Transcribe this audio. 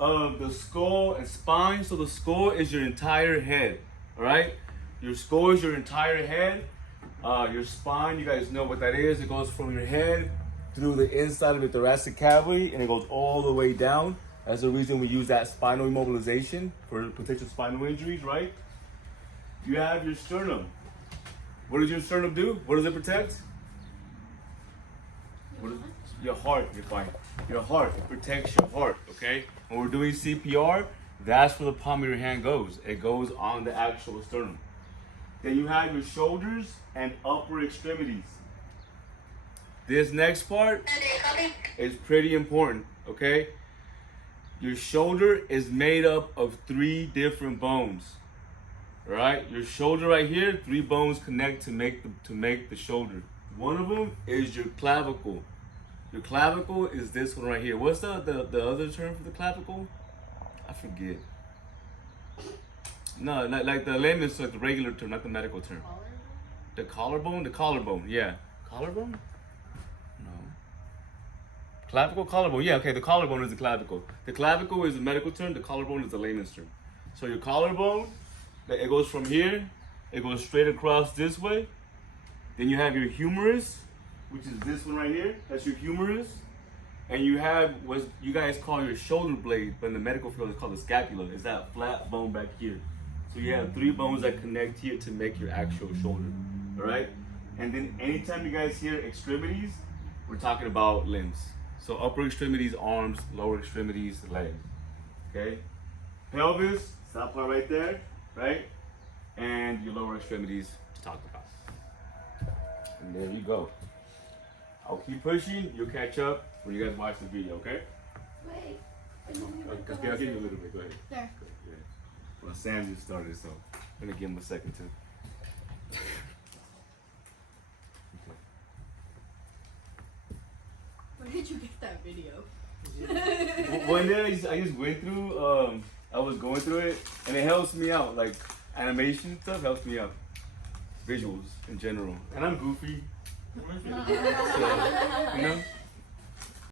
of the skull and spine. So the skull is your entire head, all right? Your skull is your entire head. Your spine, you guys know what that is. It goes from your head through the inside of the thoracic cavity, and it goes all the way down. That's the reason we use that spinal immobilization for potential spinal injuries, right? You have your sternum. What does your sternum do? What does it protect? Your heart, you're fine. Your heart, it protects your heart, okay? When we're doing CPR, that's where the palm of your hand goes. It goes on the actual sternum. Then you have your shoulders and upper extremities. This next part is pretty important, okay? Your shoulder is made up of 3 different bones. All right, your shoulder right here, 3 bones connect to make the shoulder. One of them is your clavicle. Your clavicle is this one right here. What's the other term for the clavicle? I forget. No, like the layman's, like the regular term, not the medical term. The collarbone? The collarbone, yeah. Collarbone? No. Clavicle, collarbone, yeah, okay, the collarbone is the clavicle. The clavicle is the medical term, the collarbone is the layman's term. So your collarbone, it goes from here, it goes straight across this way. Then you have your humerus, which is this one right here. That's your humerus. And you have what you guys call your shoulder blade, but in the medical field it's called the scapula. It's that flat bone back here. So you have 3 bones that connect here to make your actual shoulder. All right? And then anytime you guys hear extremities, we're talking about limbs. So upper extremities, arms, lower extremities, legs. Okay? Pelvis, that part right there, right? And your lower extremities to talk about. And there you go. I'll keep pushing, you'll catch up when you guys watch the video, okay? Wait. I'll give you a little bit, go ahead. There. Yeah. Well, Sam just started, so I'm gonna give him a second too. Where did you get that video? One day I just went through, I was going through it, and it helps me out. Like animation stuff helps me out. Visuals in general. And I'm goofy. So, you know?